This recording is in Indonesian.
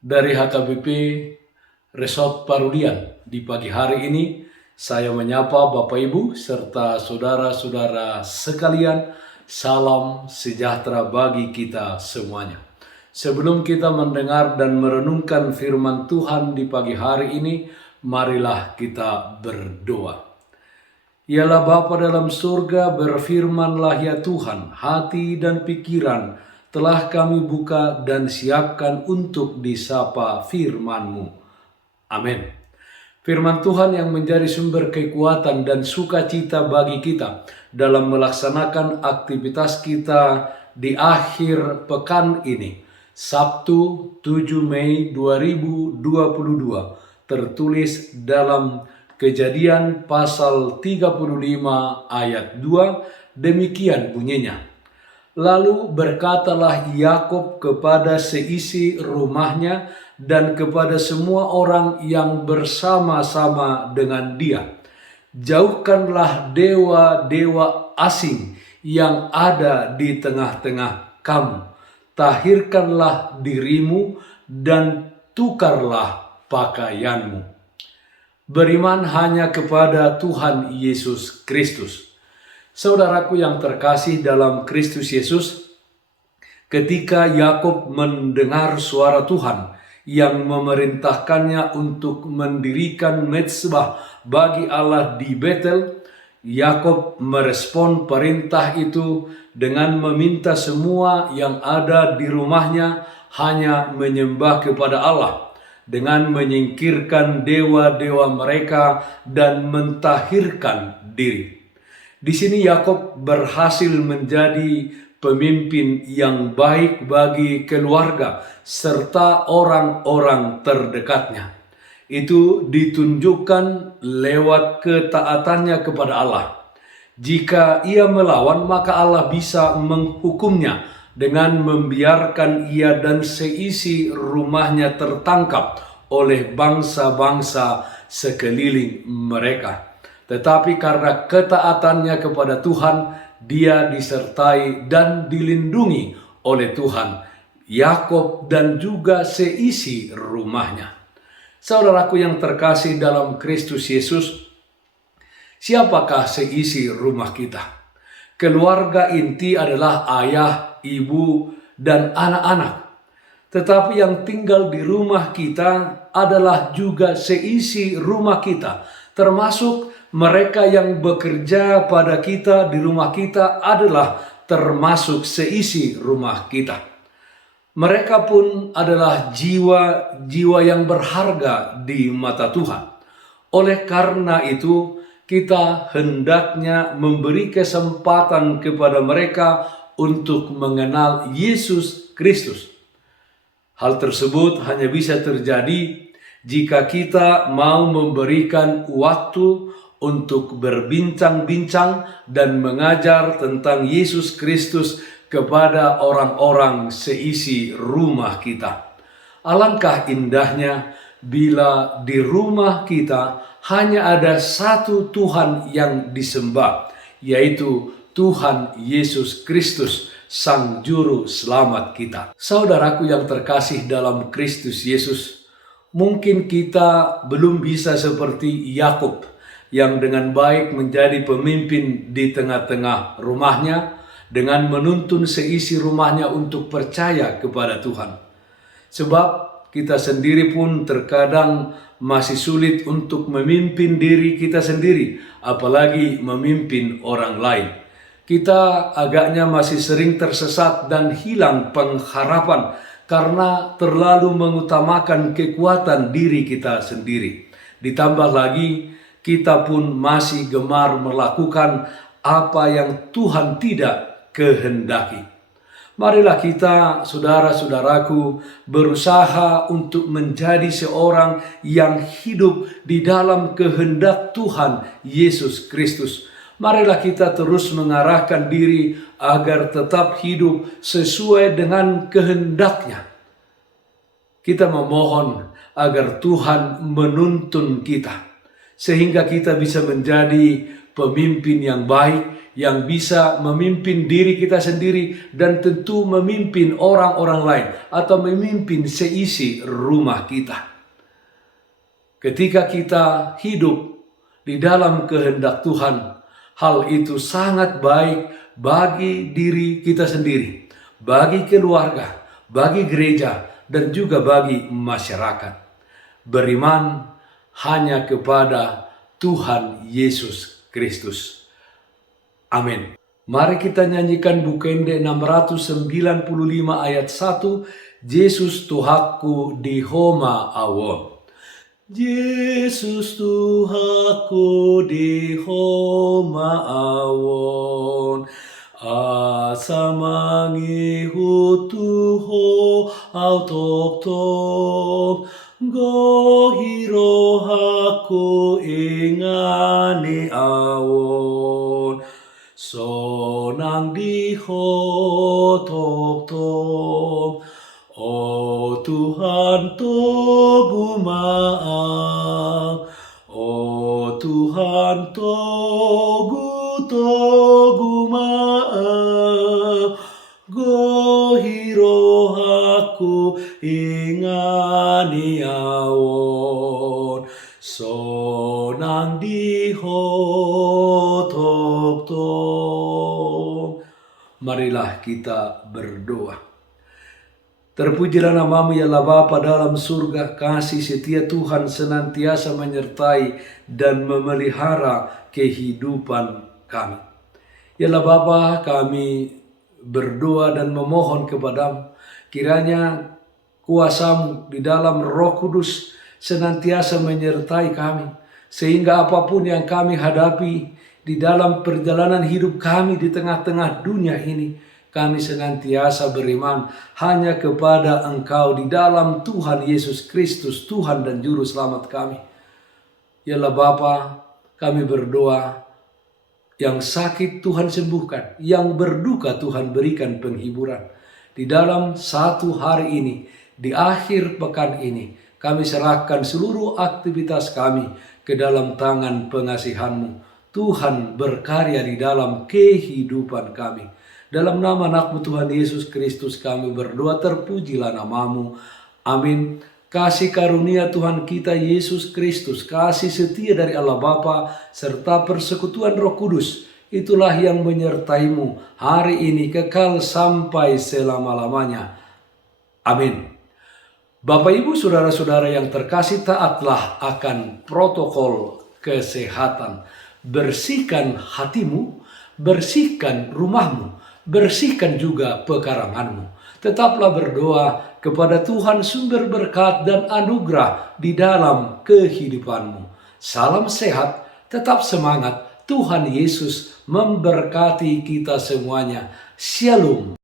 Dari HKBP Resort Parudian, di pagi hari ini saya menyapa Bapak Ibu serta saudara-saudara sekalian. Salam sejahtera bagi kita semuanya. Sebelum kita mendengar dan merenungkan firman Tuhan di pagi hari ini, marilah kita berdoa. Ialah Bapa dalam surga, berfirmanlah ya Tuhan, hati dan pikiran telah kami buka dan siapkan untuk disapa firman-Mu. Amin. Firman Tuhan yang menjadi sumber kekuatan dan sukacita bagi kita dalam melaksanakan aktivitas kita di akhir pekan ini, Sabtu 7 Mei 2022, tertulis dalam Kejadian pasal 35 ayat 2, demikian bunyinya. Lalu berkatalah Yakub kepada seisi rumahnya dan kepada semua orang yang bersama-sama dengan dia, jauhkanlah dewa-dewa asing yang ada di tengah-tengah kamu. Tahirkanlah dirimu dan tukarlah pakaianmu. Beriman hanya kepada Tuhan Yesus Kristus. Saudaraku yang terkasih dalam Kristus Yesus, ketika Yakub mendengar suara Tuhan yang memerintahkannya untuk mendirikan mezbah bagi Allah di Betel, Yakub merespon perintah itu dengan meminta semua yang ada di rumahnya hanya menyembah kepada Allah, dengan menyingkirkan dewa-dewa mereka dan mentahirkan diri. Di sini Yakub berhasil menjadi pemimpin yang baik bagi keluarga serta orang-orang terdekatnya. Itu ditunjukkan lewat ketaatannya kepada Allah. Jika ia melawan, maka Allah bisa menghukumnya dengan membiarkan ia dan seisi rumahnya tertangkap oleh bangsa-bangsa sekeliling mereka. Tetapi karena ketaatannya kepada Tuhan, dia disertai dan dilindungi oleh Tuhan, Yakub dan juga seisi rumahnya. Saudaraku yang terkasih dalam Kristus Yesus, siapakah seisi rumah kita? Keluarga inti adalah ayah, ibu, dan anak-anak. Tetapi yang tinggal di rumah kita adalah juga seisi rumah kita, termasuk mereka yang bekerja pada kita di rumah kita adalah termasuk seisi rumah kita. Mereka pun adalah jiwa-jiwa yang berharga di mata Tuhan. Oleh karena itu, kita hendaknya memberi kesempatan kepada mereka untuk mengenal Yesus Kristus. Hal tersebut hanya bisa terjadi jika kita mau memberikan waktu untuk berbincang-bincang dan mengajar tentang Yesus Kristus kepada orang-orang seisi rumah kita. Alangkah indahnya bila di rumah kita hanya ada satu Tuhan yang disembah, yaitu Tuhan Yesus Kristus, Sang Juru Selamat kita. Saudaraku yang terkasih dalam Kristus Yesus, mungkin kita belum bisa seperti Yakub yang dengan baik menjadi pemimpin di tengah-tengah rumahnya dengan menuntun seisi rumahnya untuk percaya kepada Tuhan. Sebab kita sendiri pun terkadang masih sulit untuk memimpin diri kita sendiri, apalagi memimpin orang lain. Kita agaknya masih sering tersesat dan hilang pengharapan karena terlalu mengutamakan kekuatan diri kita sendiri. Ditambah lagi, kita pun masih gemar melakukan apa yang Tuhan tidak kehendaki. Marilah kita, saudara-saudaraku, berusaha untuk menjadi seorang yang hidup di dalam kehendak Tuhan Yesus Kristus. Marilah kita terus mengarahkan diri agar tetap hidup sesuai dengan kehendaknya. Kita memohon agar Tuhan menuntun kita, sehingga kita bisa menjadi pemimpin yang baik, yang bisa memimpin diri kita sendiri dan tentu memimpin orang-orang lain atau memimpin seisi rumah kita. Ketika kita hidup di dalam kehendak Tuhan, hal itu sangat baik bagi diri kita sendiri, bagi keluarga, bagi gereja, dan juga bagi masyarakat. Beriman hanya kepada Tuhan Yesus Kristus. Amin. Mari kita nyanyikan Bukende 695 ayat 1. Yesus Tuhanku di homa awon. Yesus Tuhanku di homa awon. Asa mangihu tuho autoktok. Gohiro haku ingani awon. Sonang diho tok-tok. Oh Tuhan togu maaf. Oh Tuhan togu maaf. Gohiro haku ingani awon. Sonang diho tok-tok. Marilah kita berdoa. Terpujilah namamu ya Allah Bapa dalam surga, kasih setia Tuhan senantiasa menyertai dan memelihara kehidupan kami. Ya Allah Bapa, kami berdoa dan memohon kepadamu, kiranya kuasa-Mu di dalam Roh Kudus senantiasa menyertai kami, sehingga apapun yang kami hadapi di dalam perjalanan hidup kami di tengah-tengah dunia ini, kami senantiasa beriman hanya kepada Engkau di dalam Tuhan Yesus Kristus, Tuhan dan Juru Selamat kami. Ya Allah Bapa, kami berdoa, yang sakit Tuhan sembuhkan, yang berduka Tuhan berikan penghiburan. Di dalam satu hari ini, di akhir pekan ini, kami serahkan seluruh aktivitas kami ke dalam tangan pengasihan-Mu. Tuhan berkarya di dalam kehidupan kami. Dalam nama anak-Mu Tuhan Yesus Kristus kami berdoa, terpujilah nama-Mu. Amin. Kasih karunia Tuhan kita Yesus Kristus, kasih setia dari Allah Bapa, serta persekutuan Roh Kudus, itulah yang menyertai-Mu hari ini kekal sampai selama-lamanya. Amin. Bapak Ibu saudara-saudara yang terkasih, taatlah akan protokol kesehatan. Bersihkan hatimu, bersihkan rumahmu, bersihkan juga pekaranganmu. Tetaplah berdoa kepada Tuhan sumber berkat dan anugerah di dalam kehidupanmu. Salam sehat, tetap semangat. Tuhan Yesus memberkati kita semuanya. Shalom.